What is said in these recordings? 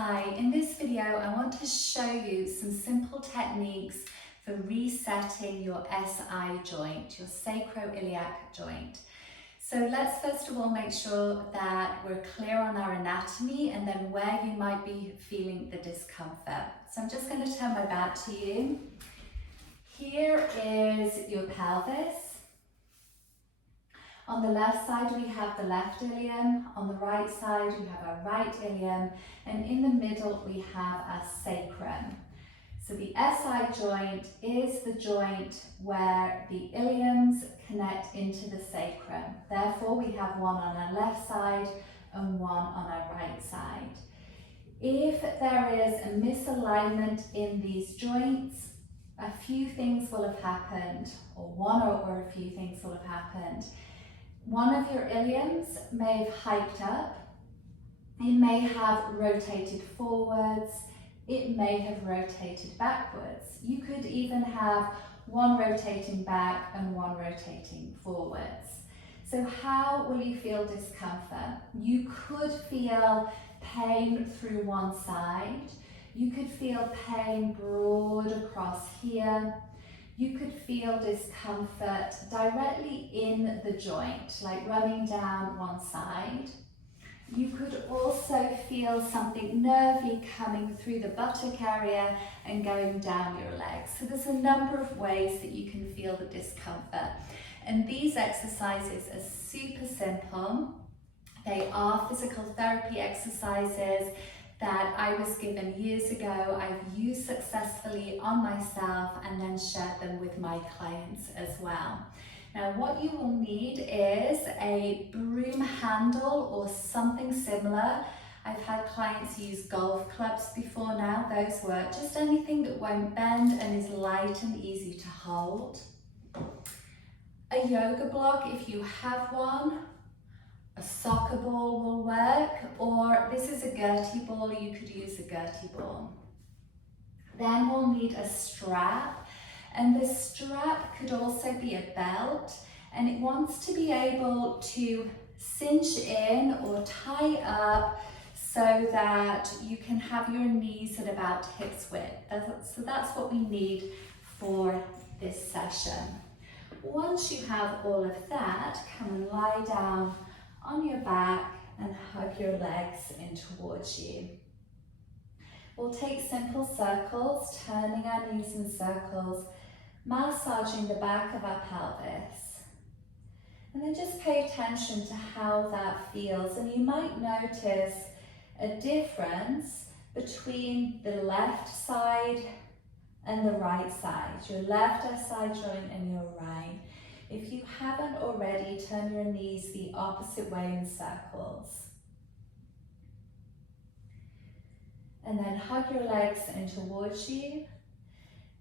Hi, in this video I want to show you some simple techniques for resetting your SI joint, your sacroiliac joint. So let's first of all make sure that we're clear on our anatomy and then where you might be feeling the discomfort. So I'm just going to turn my back to you. Here is your pelvis. On the left side we have the left ilium, on the right side we have our right ilium, and in the middle we have our sacrum. So the SI joint is the joint where the iliums connect into the sacrum. Therefore we have one on our left side and one on our right side. If there is a misalignment in these joints, a few things will have happened, or one or a few things will have happened. One of your iliums may have hiked up, it may have rotated forwards, it may have rotated backwards. You could even have one rotating back and one rotating forwards. So how will you feel discomfort? You could feel pain through one side, you could feel pain broad across here. You could feel discomfort directly in the joint, like running down one side. You could also feel something nervy coming through the buttock area and going down your legs. So there's a number of ways that you can feel the discomfort. And these exercises are super simple. They are physical therapy exercises that I was given years ago. I've used successfully on myself and then shared them with my clients as well. Now what you will need is a broom handle or something similar. I've had clients use golf clubs before now, those work. Just anything that won't bend and is light and easy to hold. A yoga block if you have one. A soccer ball will work, or this is a Gertie ball, you could use a Gertie ball. Then we'll need a strap, and the strap could also be a belt, and it wants to be able to cinch in or tie up so that you can have your knees at about hips width. So that's what we need for this session. Once you have all of that, come and lie down on your back and hug your legs in towards you. We'll take simple circles, turning our knees in circles, massaging the back of our pelvis. And then just pay attention to how that feels. And you might notice a difference between the left side and the right side, your left SI joint and your right. If you haven't already, turn your knees the opposite way in circles. And then hug your legs in towards you.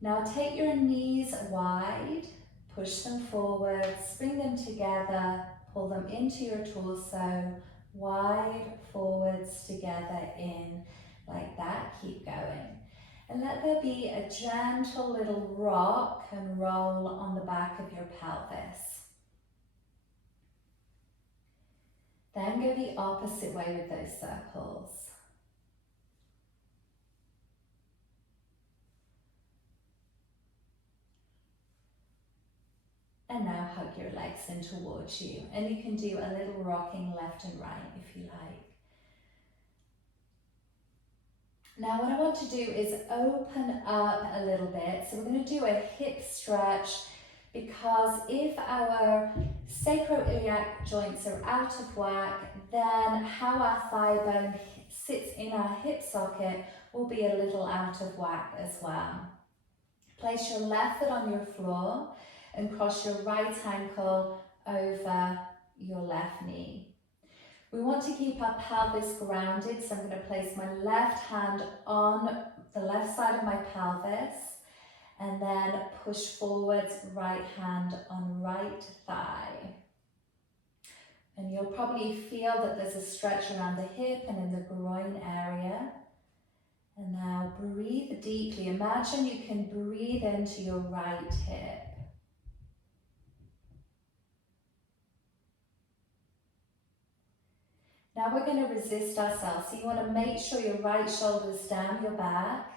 Now take your knees wide, push them forwards, bring them together, pull them into your torso, wide, forwards, together, in, like that, keep going. And let there be a gentle little rock and roll on the back of your pelvis. Then go the opposite way with those circles. And now hug your legs in towards you. And you can do a little rocking left and right if you like. Now what I want to do is open up a little bit. So we're going to do a hip stretch, because if our sacroiliac joints are out of whack, then how our thigh bone sits in our hip socket will be a little out of whack as well. Place your left foot on your floor and cross your right ankle over your left knee. We want to keep our pelvis grounded, so I'm going to place my left hand on the left side of my pelvis and then push forwards, right hand on right thigh. And you'll probably feel that there's a stretch around the hip and in the groin area. And now breathe deeply. Imagine you can breathe into your right hip. Now we're going to resist ourselves. So you want to make sure your right shoulder's down your back.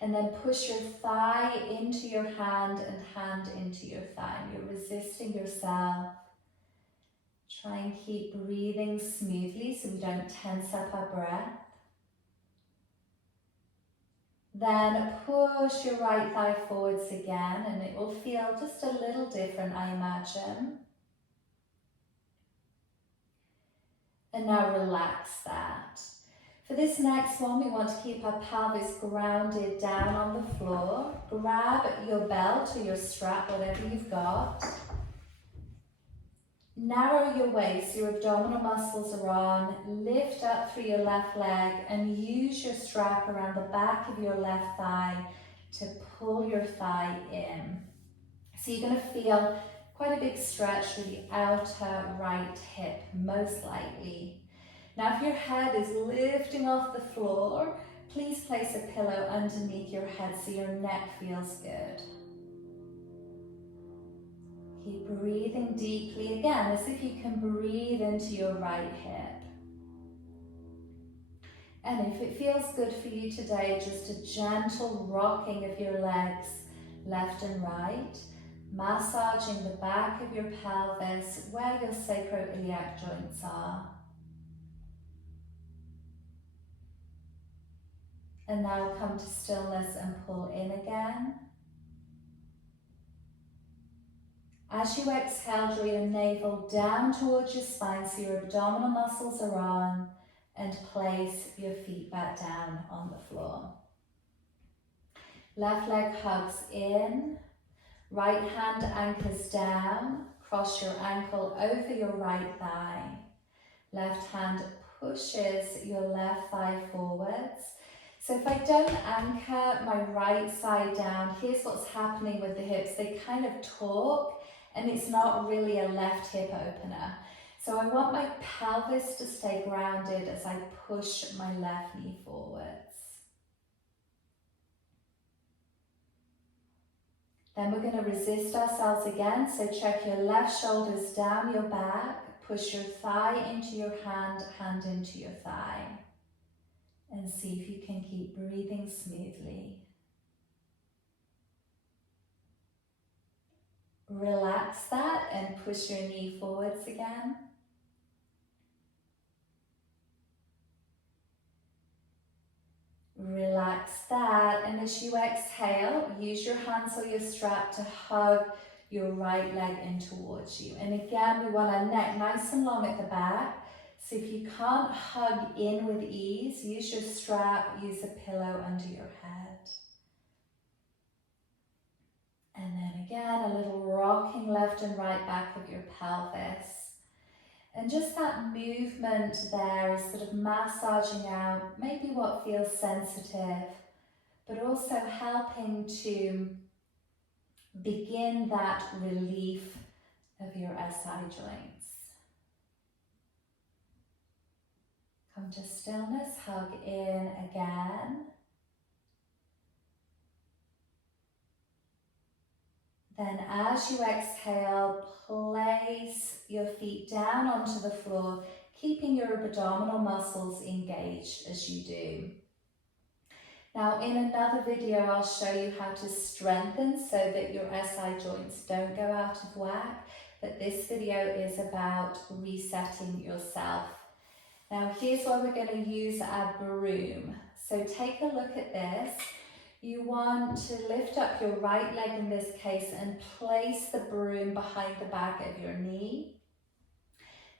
And then push your thigh into your hand and hand into your thigh. You're resisting yourself. Try and keep breathing smoothly so we don't tense up our breath. Then push your right thigh forwards again, and it will feel just a little different, I imagine. And now relax that. For this next one, we want to keep our pelvis grounded down on the floor. Grab your belt or your strap, whatever you've got. Narrow your waist, your abdominal muscles are on. Lift up through your left leg and use your strap around the back of your left thigh to pull your thigh in. So you're going to feel quite a big stretch through the outer right hip, most likely. Now if your head is lifting off the floor, please place a pillow underneath your head so your neck feels good. Keep breathing deeply again, as if you can breathe into your right hip. And if it feels good for you today, just a gentle rocking of your legs left and right, massaging the back of your pelvis where your sacroiliac joints are. And now come to stillness and pull in again. As you exhale, draw your navel down towards your spine so your abdominal muscles are on, and place your feet back down on the floor. Left leg hugs in, right hand anchors down, cross your ankle over your right thigh. Left hand pushes your left thigh forwards. So if I don't anchor my right side down, here's what's happening with the hips. They kind of torque, and it's not really a left hip opener. So I want my pelvis to stay grounded as I push my left knee forwards. Then we're going to resist ourselves again. So check your left shoulders down your back, push your thigh into your hand, hand into your thigh. And see if you can keep breathing smoothly. Relax that and push your knee forwards again. Relax that, and as you exhale, use your hands or your strap to hug your right leg in towards you. And again, we want our neck nice and long at the back. So if you can't hug in with ease, use your strap, use a pillow under your head. And then again, a little rocking left and right back of your pelvis. And just that movement there is sort of massaging out maybe what feels sensitive, but also helping to begin that relief of your SI joints. Come to stillness, hug in again. Then as you exhale, place your feet down onto the floor, keeping your abdominal muscles engaged as you do. Now in another video, I'll show you how to strengthen so that your SI joints don't go out of whack, but this video is about resetting yourself. Now here's where we're going to use our broom. So take a look at this. You want to lift up your right leg in this case and place the broom behind the back of your knee.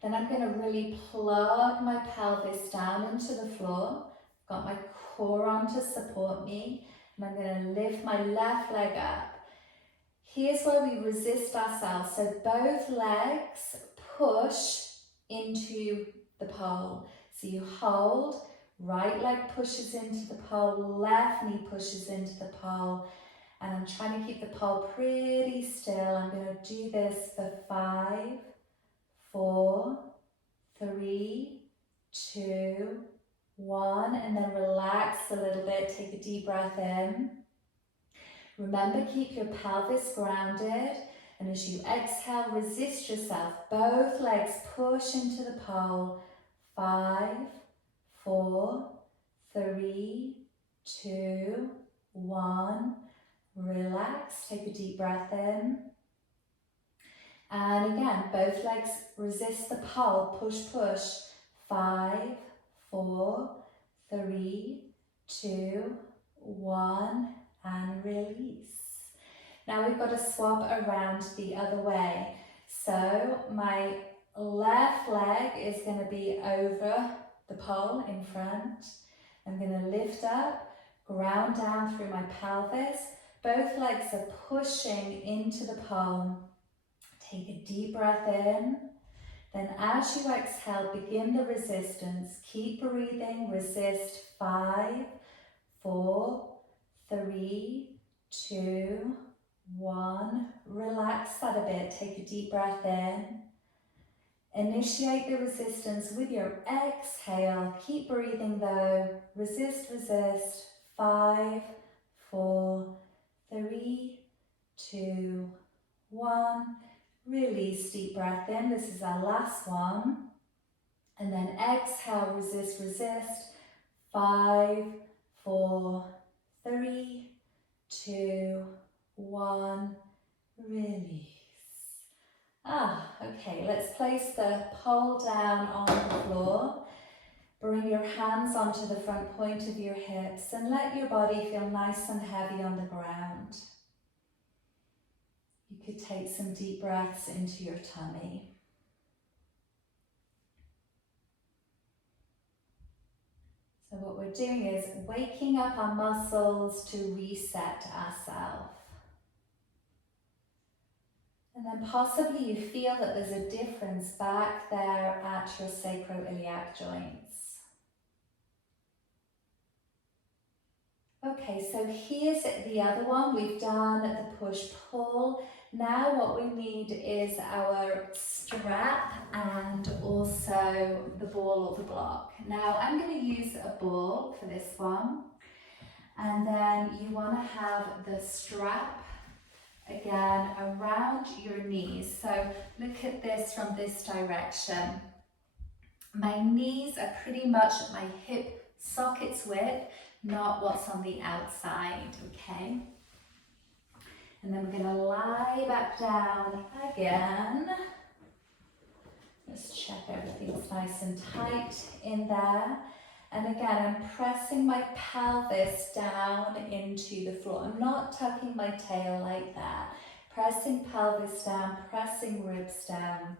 Then I'm going to really plug my pelvis down into the floor. I've got my core on to support me, and I'm going to lift my left leg up. Here's where we resist ourselves. So both legs push into the pole. So you hold, right leg pushes into the pole, left knee pushes into the pole, and I'm trying to keep the pole pretty still. I'm going to do this for 5, 4, 3, 2, 1, and then relax a little bit. Take a deep breath in. Remember, keep your pelvis grounded, and as you exhale, resist yourself. Both legs push into the pole. 5, 4, 3, 2, 1. Relax, take a deep breath in. And again, both legs resist the pull, push, push. 5, 4, 3, 2, 1, and release. Now we've got to swap around the other way. So my left leg is going to be over the pole in front. I'm going to lift up, ground down through my pelvis. Both legs are pushing into the pole. Take a deep breath in. Then as you exhale, begin the resistance. Keep breathing, resist. 5, 4, 3, 2, 1. Relax that a bit. Take a deep breath in. Initiate the resistance with your exhale. Keep breathing though. Resist, resist. 5, 4, 3, 2, 1. Release, deep breath in. This is our last one. And then exhale, resist, resist. 5, 4, 3, 2, 1. Release. Okay, let's place the pole down on the floor. Bring your hands onto the front point of your hips and let your body feel nice and heavy on the ground. You could take some deep breaths into your tummy. So what we're doing is waking up our muscles to reset ourselves. And then possibly you feel that there's a difference back there at your sacroiliac joints. Okay, so here's the other one. We've done the push-pull. Now what we need is our strap and also the ball or the block. Now I'm going to use a ball for this one. And then you want to have the strap again around your knees. So look at this from this direction. My knees are pretty much at my hip sockets width, not what's on the outside, okay? And then we're going to lie back down again. Just check everything's nice and tight in there. And again, I'm pressing my pelvis down into the floor. I'm not tucking my tail like that. Pressing pelvis down, pressing ribs down.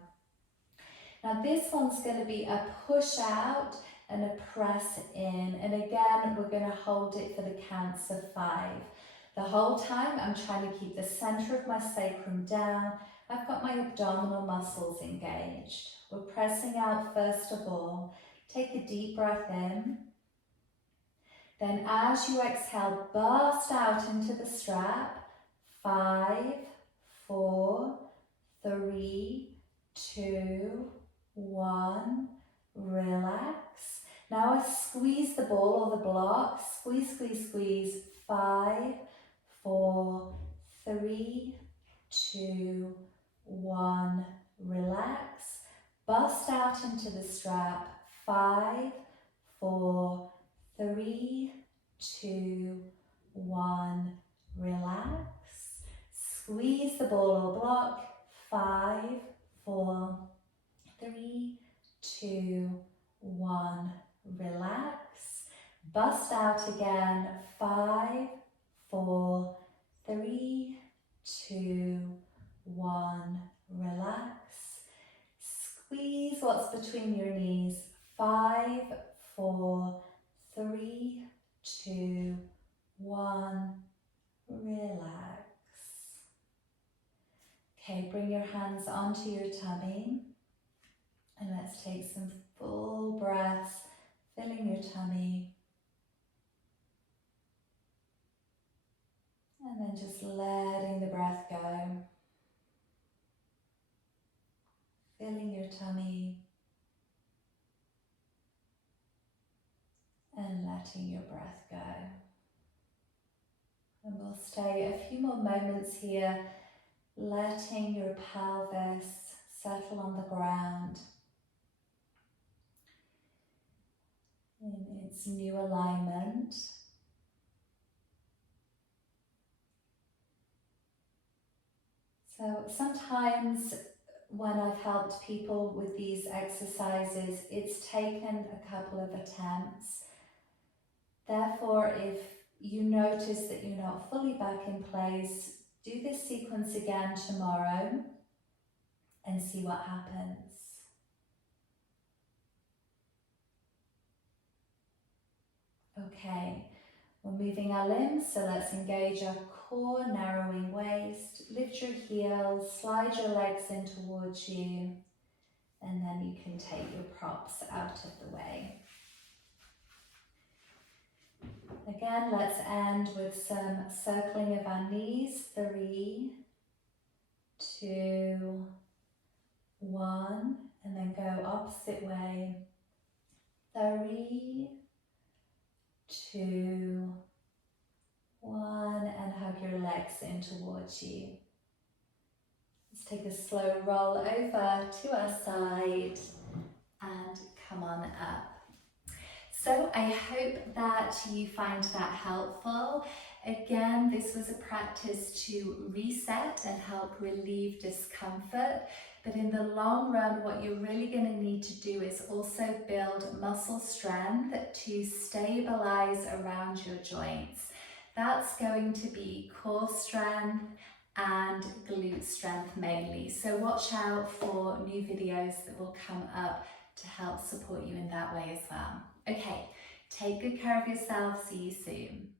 Now this one's going to be a push out and a press in. And again, we're going to hold it for the counts of 5. The whole time I'm trying to keep the center of my sacrum down. I've got my abdominal muscles engaged. We're pressing out first of all. Take a deep breath in. Then as you exhale, burst out into the strap. 5, 4, 3, 2, 1. Relax. Now I squeeze the ball or the block. Squeeze, squeeze, squeeze. 5, 4, 3, 2, 1. Relax. Bust out into the strap. 5, 4, 3, 2, 1. Relax. Squeeze the ball or block. 5, 4, 3, 2, 1. Relax. Bust out again. 5, 4, 3, 2, 1. Relax. Squeeze what's between your knees. 5, 4, 3, 2, 1. Relax. Okay, bring your hands onto your tummy. And let's take some full breaths, filling your tummy. And then just letting the breath go. Filling your tummy. And letting your breath go. And we'll stay a few more moments here, letting your pelvis settle on the ground. in its new alignment. So sometimes when I've helped people with these exercises, it's taken a couple of attempts. Therefore, if you notice that you're not fully back in place, do this sequence again tomorrow and see what happens. Okay, we're moving our limbs, so let's engage our core, narrowing waist, lift your heels, slide your legs in towards you, and then you can take your props out of the way. Again, let's end with some circling of our knees. 3, 2, 1, and then go opposite way. 3, 2, 1, and hug your legs in towards you. Let's take a slow roll over to our side and come on up. So I hope that you find that helpful. Again, this was a practice to reset and help relieve discomfort. But in the long run, what you're really going to need to do is also build muscle strength to stabilize around your joints. That's going to be core strength and glute strength mainly. So watch out for new videos that will come up to help support you in that way as well. Okay, take good care of yourself. See you soon.